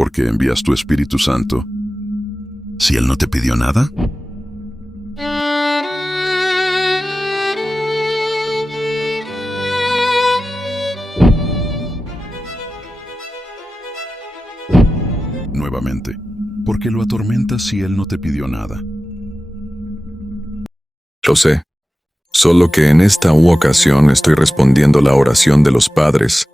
¿Por qué envías tu Espíritu Santo si Él no te pidió nada? Nuevamente, ¿por qué lo atormentas si Él no te pidió nada? Lo sé. Solo que en esta ocasión estoy respondiendo la oración de los padres